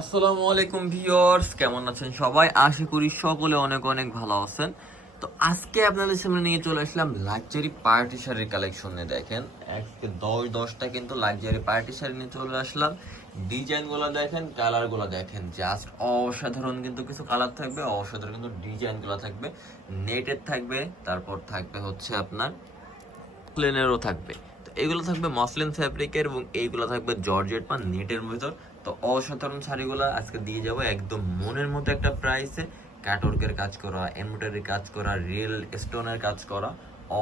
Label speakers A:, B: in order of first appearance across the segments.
A: আসসালামু আলাইকুম ভিউয়ার্স, কেমন আছেন সবাই? আশা করি সকলে অনেক অনেক ভালো আছেন। তো আজকে আপনাদের সামনে নিয়ে চলে আসলাম লাক্সারি পার্টি শাড়ির কালেকশনে দেখেন। আজকে দশ দশটা কিন্তু লাক্সারি পার্টি শাড়ি নিয়ে চলে আসলাম। ডিজাইনগুলো দেখেন কালারগুলো দেখেন জাস্ট অসাধারণ কিন্তু কিছু কালার থাকবে, অসাধারণ কিন্তু ডিজাইনগুলো থাকবে নেটের থাকবে, তারপর থাকবে হচ্ছে আপনার প্লেনেরও থাকবে। এগুলো থাকবে মসলিন ফ্যাব্রিকের এবং এইগুলো থাকবে জর্জেট বা নেটের ভিতর। তো অসাধারণ শাড়িগুলো আজকে দিয়ে যাব একদম মনের মতো একটা প্রাইসে ক্যাটওয়ার্কের কাজ করা এমব্রয়ডারি কাজ করা রিয়েল স্টোনের কাজ করা।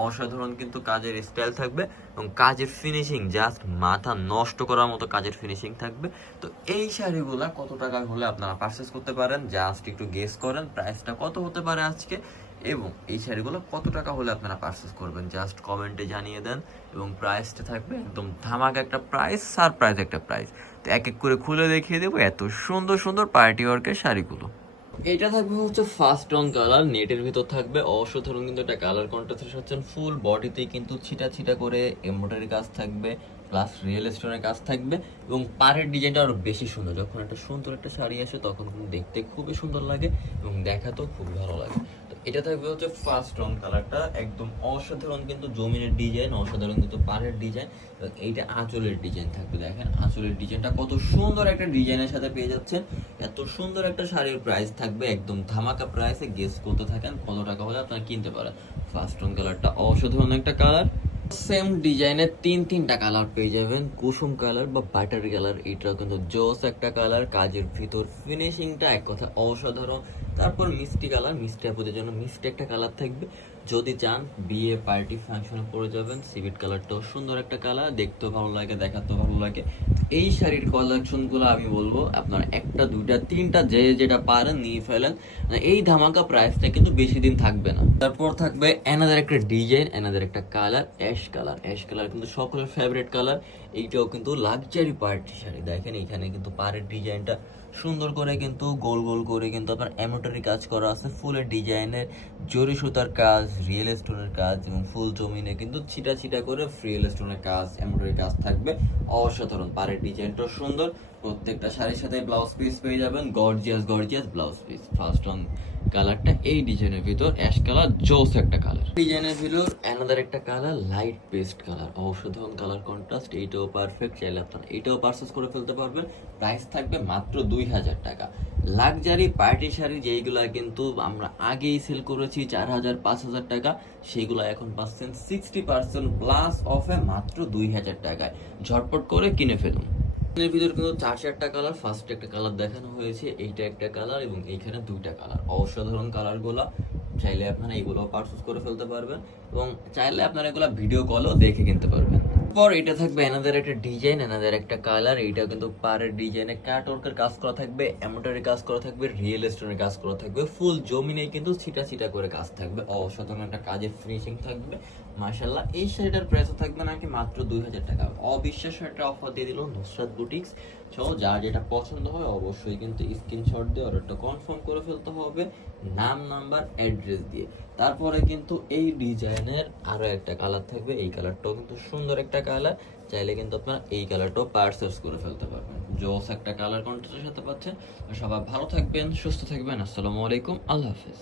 A: অসাধারণ কিন্তু কাজের স্টাইল থাকবে এবং কাজের ফিনিশিং জাস্ট মাথা নষ্ট করার মতো কাজের ফিনিশিং থাকবে। তো এই শাড়িগুলো কত টাকা হলে আপনারা পারচেস করতে পারেন? জাস্ট একটু গেস করেন প্রাইসটা কত হতে পারে আজকে? এবং এই শাড়িগুলো কত টাকা হলে আপনারা পারচেস করবেন? জাস্ট কমেন্টে জানিয়ে দেন এবং প্রাইসটা থাকবে একদম ধামাকা একটা প্রাইস সারপ্রাইজ একটা প্রাইস তো এক এক করে খুলে দেখিয়ে দেবো এত সুন্দর সুন্দর পার্টি ওয়ার্কের শাড়িগুলো। এটা থাকবে হচ্ছে ফার্স্ট অন কালার নেটের ভিতর থাকবে। অসাধারণ কিন্তু একটা কালার কন্ট্রাস্ট হচ্ছে ফুল বডিতে কিন্তু ছিটা ছিটা করে এমব্রয়ডারি কাজ থাকবে প্লাস রিয়েল স্টোনের কাজ থাকবে এবং পাড়ের ডিজাইনটা আরও বেশি সুন্দর। যখন একটা সুন্দর একটা শাড়ি আসে, তখন দেখতে খুবই সুন্দর লাগে এবং দেখাতেও খুব ভালো লাগে। এটা থাকবে হচ্ছে ফার্স্ট রং কালারটা একদম অসাধারণ কিন্তু জমিনের ডিজাইন অসাধারণ কিন্তু পাড়ের ডিজাইন এবং এইটা আঁচলের ডিজাইন থাকবে, দেখেন আঁচলের ডিজাইনটা কত সুন্দর একটা ডিজাইনের সাথে পেয়ে যাচ্ছেন। এত সুন্দর একটা শাড়ির প্রাইস থাকবে, একদম ধামাকা প্রাইসে গেস করতে থাকেন কত টাকা হলে আপনারা কিনতে পারেন। ফার্স্ট রং কালারটা অসাধারণ একটা কালার সেম ডিজাইনের তিন তিনটা কালার পেয়ে যাবেন, কুসুম কালার বা বাটার কালার এটাও কিন্তু জোস একটা কালার কাজের ভিতর ফিনিশিংটা এক কথা অসাধারণ। তারপর মিষ্টি কালার, মিষ্টি আপুদের জন্য মিষ্টি একটা কালার থাকবে। যদি চান, বিয়ে, পার্টি, ফাংশনে পরে যাবেন। সিভিট কালারটাও সুন্দর একটা কালার, দেখতেও ভালো লাগে, দেখাতেও ভালো লাগে। এই শাড়ির কালেকশনগুলো আমি বলব, আপনার একটা, দুইটা, তিনটা, যে যেটা পারেন, নিয়ে ফেলেন। মানে এই ধামাকা প্রাইসটা কিন্তু বেশি দিন থাকবে না। তারপর থাকবে এনাদের একটা ডিজাইন এনাদের একটা colour ash colour ash colour কিন্তু সকলের ফেভারিট কালার এইটাও কিন্তু লাক্সারি পার্টি শাড়ি। দেখেন এখানে কিন্তু পাড়ের ডিজাইনটা সুন্দর করে কিন্তু গোল গোল করে কিন্তু আপনার এমোটারি কাজ করা আছে। ফুলের ডিজাইনের জরি সুতার কাজ রিয়েল স্টোনের কাজ এবং ফুল জমিনে কিন্তু ছিটা ছিটা করে রিয়েল স্টোনের কাজ এমোটারি কাজ থাকবে। অসাধারণ পাড়ের ডিজাইনটাও সুন্দর। প্রত্যেকটা শাড়ির সাথে ব্লাউজ পিস পেয়ে যাবেন। Gorgeous gorgeous blouse piece first one কালারটা এই ডিজাইনের ভিতর অ্যাশ কালার জোস একটা কালার ডিজাইনের ভিতর অ্যানাদার একটা কালার লাইট পেস্ট কালার অসাধারণ কালার কন্ট্রাস্ট এইটাও পারফেক্ট চাইলে আপনারা এইটাও পারচেস করে ফেলতে পারবেন। প্রাইস থাকবে মাত্র দুই হাজার টাকা। লাক্সারি পার্টি শাড়ি, যেইগুলা কিন্তু আমরা আগেই সেল করেছি চার হাজার, পাঁচ হাজার টাকা, সেগুলো এখন পাচ্ছেন সিক্সটি পার্সেন্ট প্লাস অফে মাত্র দুই হাজার টাকায়। ঝটপট করে কিনে ফেলুন। এর ভিতর কিন্তু চার চারটা কালার ফার্স্ট একটা কালার দেখানো হয়েছে, এইটা একটা কালার এবং এইখানে দুইটা কালার অসাধারণ কালারগুলো চাইলে আপনারা এইগুলো পারচেস করে ফেলতে পারবেন এবং চাইলে আপনারা এগুলো ভিডিও কলও দেখে কিনতে পারবেন। পর এটা থাকবে এনাদের একটা ডিজাইন এনাদের একটা কালার এইটা কিন্তু পাড়ের ডিজাইনে কাটওয়ার্কের কাজ করা থাকবে এমব্রয়ডারি কাজ করা থাকবে রিয়েল স্টোনের কাজ করা থাকবে ফুল জমিনে কিন্তু ছিটা ছিটা করে কাজ থাকবে, অসাধারণ একটা কাজের ফিনিশিং থাকবে মাশাল্লাহ এই শাড়িটার প্রাইসও থাকবে নাকি মাত্র দুই হাজার টাকা। অবিশ্বাস্য একটা অফার দিয়ে দিল নুসরাত বুটিক্স সো যার যেটা পছন্দ হয় অবশ্যই কিন্তু স্ক্রিনশট দিয়ে অর্ডারটা কনফার্ম করে ফেলতে হবে, নাম নাম্বার অ্যাড্রেস দিয়ে। তারপরে কিন্তু এই ডিজাইনের আরও একটা কালার থাকবে, এই কালারটাও কিন্তু সুন্দর একটা কালার চাইলে কিন্তু আপনারা এই কালারটাও পার্সেস করে ফেলতে পারবেন। জোস একটা কালার কন্ট্রাস্টের সাথে পাচ্ছেন। সবাই ভালো থাকবেন, সুস্থ থাকবেন। আসসালামু আলাইকুম, আল্লাহ হাফেজ।